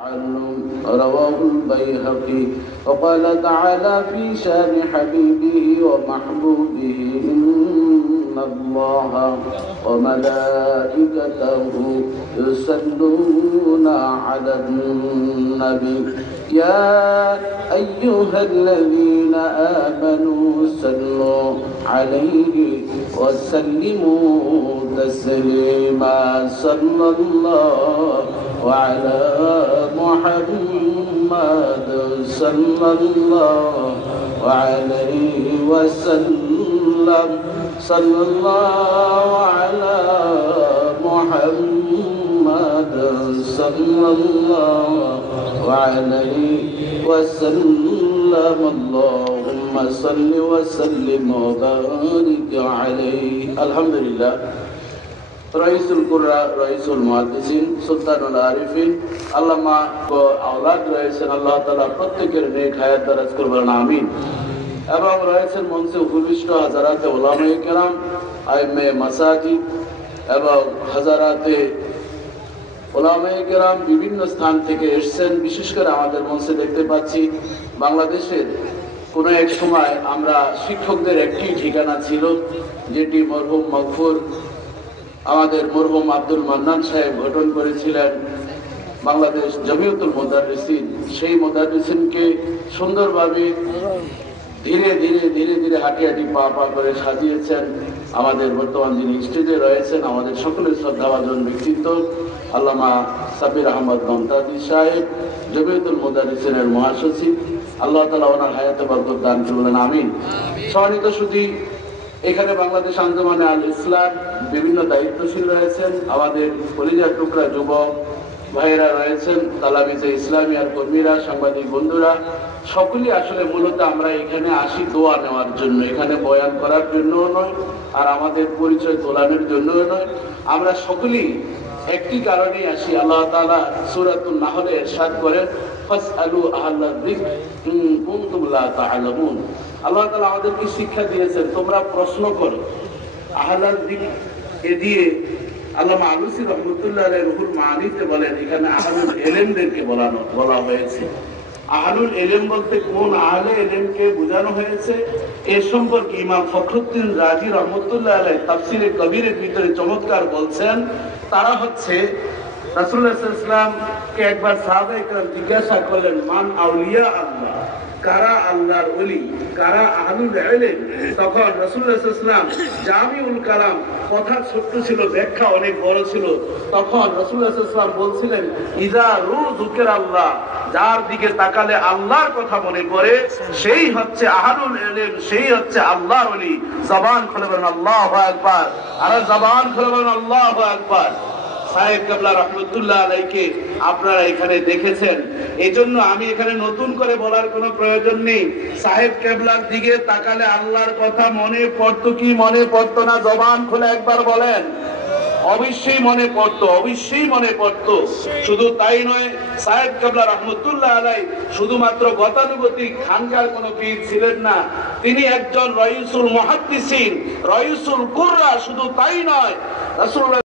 رواه البيهقي وقال تعالى في شان حبيبه ومحبوبه إن الله وملائكته يصلون على النبي يا أيها الذين آمنوا صلوا عليه وسلموا تسليما صلى الله وعلى محمد صلى الله عليه وسلم صلى الله على محمد صلى الله عليه وسلم اللهم صل وسلم وبارك عليه الحمد لله রাইসুল কুররা রাইসুল মুহাদ্দিসিন সুলতানুল আরিফিন আল্লামা আওলাদ রয়েছেন আল্লাহ তাআলা প্রত্যেকের নেক হায়াত দারাজ করবেন আমিন এবং রয়েছেন মঞ্চে উপবিষ্ট হাজারাতে উলামায়ে কেরাম আইম্মে মাসাজিদ এবং হাজারাতে উলামায়ে কেরাম বিভিন্ন স্থান থেকে এসেছেন। বিশেষ করে আমাদের মঞ্চে দেখতে পাচ্ছি বাংলাদেশের কোনো এক সময় আমরা শিক্ষকদের একটি ঠিকানা ছিল যেটি মরহুম মাগফুর আমাদের মরহুম আব্দুল মান্নান সাহেব গঠন করেছিলেন বাংলাদেশ জমিয়তুল মুদাররিসিন। সেই মুদাররিসিনকে সুন্দরভাবে ধীরে ধীরে হাঁটি পা করে সাজিয়েছেন আমাদের বর্তমান যিনি স্টেজে রয়েছেন আমাদের সকলের শ্রদ্ধাভাজন ব্যক্তিত্ব আল্লামা সাব্বির আহমদ মমতাজি সাহেব, জমিয়তুল মুদাররিসিনের মহাসচিব। আল্লাহ তাআলা ওনার হায়াতে বরকত দান করবেন আমিন। সম্মানিত সুধী, এখানে বাংলাদেশ আঞ্জুমানে আল ইসলাম বিভিন্ন দায়িত্বশীল রয়েছেন, আমাদের কলিজার টুকরা যুবক ভাইয়েরা রয়েছেন, তালামিজে ইসলামিয়ার কর্মীরা, সাংবাদিক বন্ধুরা, সকলেই আসলে মূলত আমরা এখানে আসি দোয়া নেওয়ার জন্য, এখানে বয়ান করার জন্যও নয় আর আমাদের পরিচয় তোলানোর জন্যও নয়। আমরা সকলেই একটি কারণেই আসি। আল্লাহ তাআলা সূরাতুন নাহলে ইরশাদ করেন ফাসআলু আহলা যিকর ইন কুনতুম লা তা'লামুন। আল্লাহ তাআলা আমাদেরকে শিক্ষা দিয়েছেন তোমরা প্রশ্ন করো। আহলাল যিকর এ দিয়ে আল্লামা আলুসি রাহমাতুল্লাহ আলাইহি রুহুল মাআনিতে বলেন এখানে আহলুল ইলমদেরকে বলা হয়েছে। আহলুল ইলম বলতে কোন আহলে ইলমকে বোঝানো হয়েছে এর সম্পর্কে ইমাম ফখরুদ্দিন রাজি রাহমাতুল্লাহ আলাইহি তাফসীরে কবিরের ভিতরে চমৎকার বলছেন তারা হচ্ছে রাসূলুল্লাহ সাল্লাল্লাহু আলাইহি ওয়াসাল্লামকে একবার সাহাবায়ে কেরাম জিজ্ঞাসা করলেন মান আউলিয়া আল্লাহ, কারা আল্লাহর ওলি, কারা আহলুল ইলম। তখন রাসূলুল্লাহ সাল্লাল্লাহু আলাইহি ওয়াসাল্লাম জামিউল কালাম, কথা ছোট ছিল ব্যাখ্যা অনেক বড় ছিল, তখন রাসূলুল্লাহ সাল্লাল্লাহু আলাইহি ওয়াসাল্লাম বলছিলেন ইযা যুকির আল্লাহ, যার দিকে তাকালে আল্লাহর কথা মনে পড়ে সেই হচ্ছে আহলুল ইলম, সেই হচ্ছে আল্লাহর ওলি। জবান খুলে বলেন আল্লাহু আকবার, আর জবান খুলে বলেন আল্লাহু আকবার। সাহেব কেবলা রহমতুল্লাহ আলাইহিকে আপনারা এখানে দেখেছেন, এজন্য আমি এখানে নতুন করে বলার কোনো প্রয়োজন নেই। সাহেব কেবলার দিকে তাকালে আল্লাহর কথা মনে পড়তো কি মনে পড়তো না? জবান খুলে একবার বলেন। অবশ্যই মনে পড়তো, অবশ্যই মনে পড়তো। শুধু তাই নয়, সাহেব কেবলা রহমতুল্লাহ আলাইহি শুধুমাত্র গতানুগতিক খানকার কোনো পীর ছিলেন না, তিনি একজন রাইসুল মুহাদ্দিসিন, রাইসুল কুররা। শুধু তাই নয়, রাসূলুল্লাহ